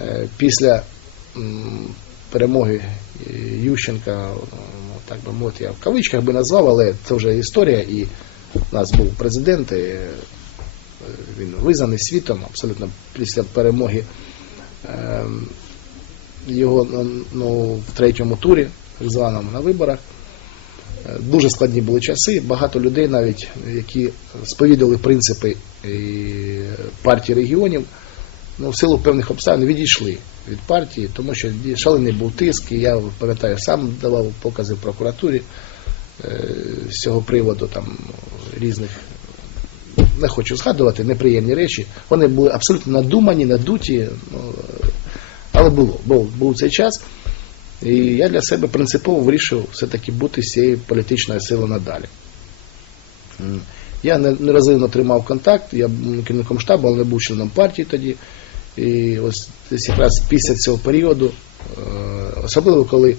Е, Після перемоги е, Ющенка, ну, так би мовити, я в кавичках би назвав, але це вже історія, і у нас був президент, і, е, він визнаний світом абсолютно після перемоги е, його ну, в третьому турі, званому на виборах. Е, Дуже складні були часи. Багато людей, навіть які сповідали принципи партії регіонів, ну, в силу певних обставин відійшли від партії, тому що шалений був тиск. І я пам'ятаю, сам давав покази в прокуратурі е, з цього приводу там різних. Не хочу згадувати неприємні речі. Вони були абсолютно надумані, надуті. Ну, але було, був, був цей час. І я для себе принципово вирішив все-таки бути цією політичною силою надалі. Я не- неразивно тримав контакт, я був керівником штабу, але не був членом партії тоді. І ось десь якраз після цього періоду, е, особливо коли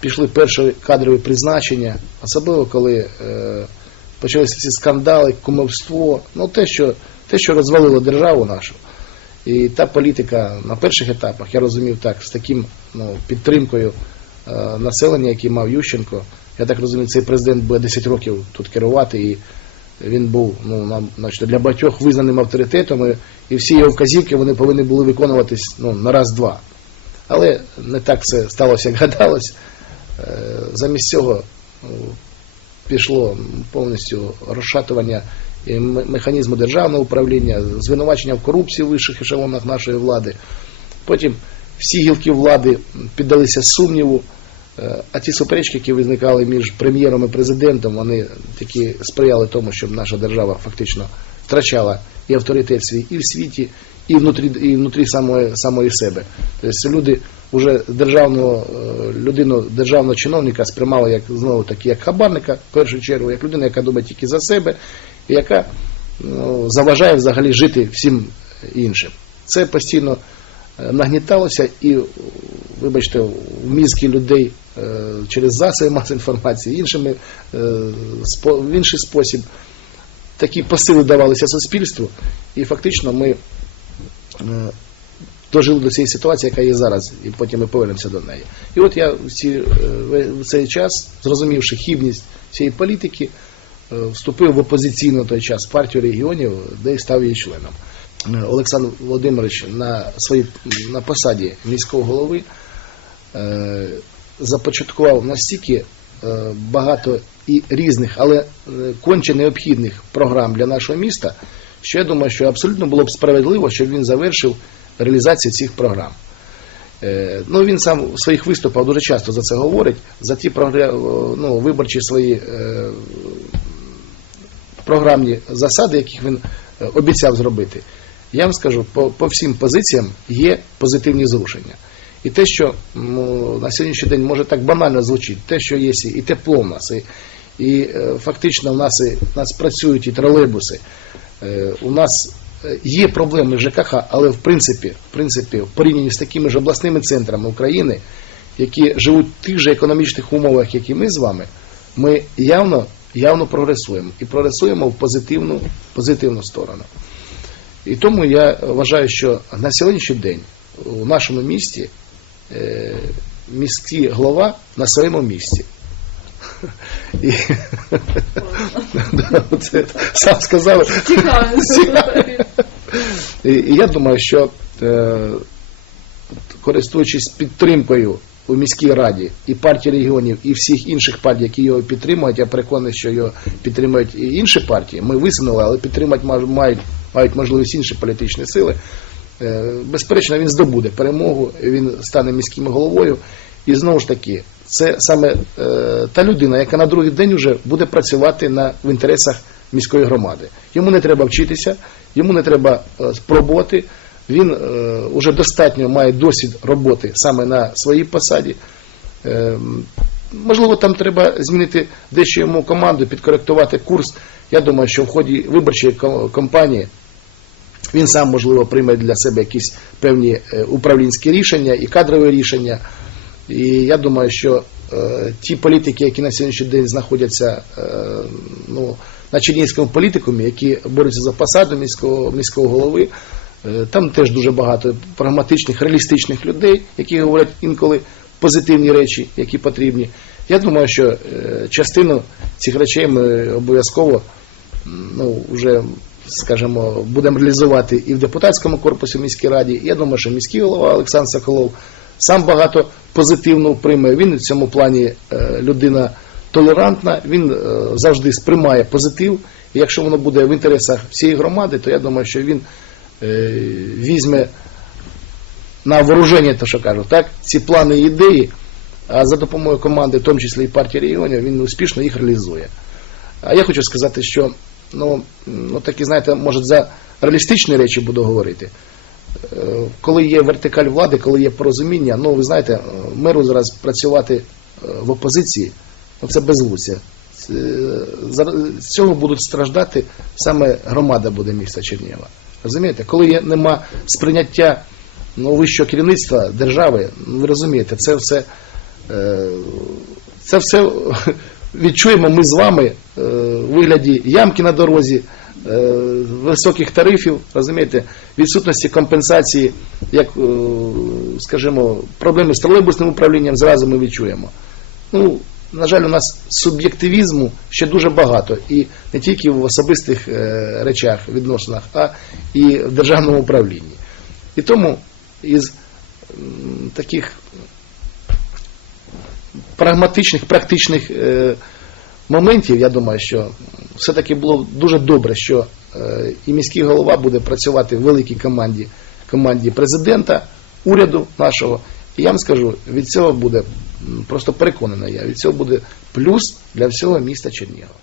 пішли перші кадрові призначення, особливо коли е, почалися ці скандали, кумовство, ну те, що, те, що розвалило державу нашу. І та політика на перших етапах, я розумів так, з таким ну, підтримкою е, населення, який мав Ющенко, я так розумію, цей президент буде 10 років тут керувати, і він був ну, нам, значить, для багатьох визнаним авторитетом, і, і всі його вказівки вони повинні були виконуватись ну, на раз-два. Але не так все сталося, як гадалось. Е, Замість цього ну, пішло повністю розшатування і механізму державного управління, звинувачення в корупції в вищих ешелонах нашої влади. Потім всі гілки влади піддалися сумніву, а ті суперечки, які виникали між прем'єром і президентом, вони такі сприяли тому, щоб наша держава фактично втрачала і авторитет свій і в світі, і внутрі, і внутрі самої, самої себе. Тобто люди вже державного е, людину, державного чиновника сприймали як знову таки як хабарника, в першу чергу, як людина, яка думає тільки за себе, і яка ну, заважає взагалі жити всім іншим. Це постійно е, нагніталося і, е, вибачте, в мізки людей е, через засоби масової інформації, іншими, е, в інший спосіб такі посили давалися суспільству, і фактично ми е, дожили до цієї ситуації, яка є зараз, і потім ми повернемося до неї. І от я в, ці, е, в- цей час, зрозумівши хібність цієї політики, е, вступив в опозиційну на той час партію регіонів, де і став її членом. Е, Олександр Володимирович на своїй на посаді міського голови е, започаткував настільки е, багато і різних, але е, конче необхідних програм для нашого міста, що я думаю, що абсолютно було б справедливо, щоб він завершив реалізацію цих програм. Е, Ну, він сам у своїх виступах дуже часто за це говорить, за ті ну, виборчі свої програмні засади, яких він обіцяв зробити. Я вам скажу, по, по всім позиціям є позитивні зрушення. І те, що ну, на сьогоднішній день може так банально звучить, те, що є і тепло в нас, і, і е, фактично в нас, і, в нас працюють і тролейбуси, е, у нас е, є проблеми ЖКХ, але в принципі, в принципі, в порівнянні з такими ж обласними центрами України, які живуть в тих же економічних умовах, як і ми з вами, ми явно, явно прогресуємо. І прогресуємо в позитивну, позитивну сторону. І тому я вважаю, що на сьогоднішній день у нашому місті міський голова на своєму місці. І, це сам. І, і я думаю, що е, користуючись підтримкою у міській раді і партії регіонів, і всіх інших партій, які його підтримують, я переконаний, що його підтримують і інші партії. Ми висунули, але підтримати мають, мають можливість інші політичні сили. Е, Безперечно, він здобуде перемогу, він стане міським головою. І знову ж таки, це саме е, та людина, яка на другий день вже буде працювати на, в інтересах міської громади. Йому не треба вчитися, йому не треба е, спробувати. Він вже достатньо має досвід роботи саме на своїй посаді. Можливо, там треба змінити дещо йому команду, підкоректувати курс. Я думаю, що в ході виборчої кампанії він сам, можливо, прийме для себе якісь певні е, управлінські рішення і кадрові рішення. І я думаю, що е, ті політики, які на сьогоднішній день знаходяться е, ну, на Чернігівському політикумі, які борються за посаду міського, міського голови, Там теж дуже багато прагматичних, реалістичних людей, які говорять інколи позитивні речі, які потрібні. Я думаю, що частину цих речей ми обов'язково ну, вже, скажімо, будемо реалізувати і в депутатському корпусі в міській раді. Я думаю, що міський голова Олександр Соколов сам багато позитивного прийме. Він в цьому плані е, людина толерантна, він е, завжди сприймає позитив. І якщо воно буде в інтересах всієї громади, то я думаю, що він е, візьме на вооруження, то що кажуть, так, ці плани і ідеї, а за допомогою команди, в тому числі і партії регіонів, він успішно їх реалізує. А я хочу сказати, що ну, ну такі, знаєте, може за реалістичні речі буду говорити. Е, Коли є вертикаль влади, коли є порозуміння, ну ви знаєте, е, миру зараз працювати е, в опозиції, ну це безглуздя. Це, З цього будуть страждати саме громада буде міста Чернігова. Розумієте, коли є, нема сприйняття ну, вищого керівництва держави, ну, ви розумієте, це все, е, це все відчуємо ми з вами е, вигляді ямки на дорозі, е, високих тарифів, розумієте, відсутності компенсації, як, е, скажімо, проблеми з тролейбусним управлінням зразу ми відчуємо. Ну, на жаль, у нас суб'єктивізму ще дуже багато, і не тільки в особистих речах, відносинах, а і в державному управлінні. І тому із таких прагматичних, практичних е, моментів, я думаю, що все-таки було дуже добре, що е, і міський голова буде працювати в великій команді, команді президента, уряду нашого. І я вам скажу, від цього буде просто переконаний я, від цього буде плюс для всього міста Чернігова.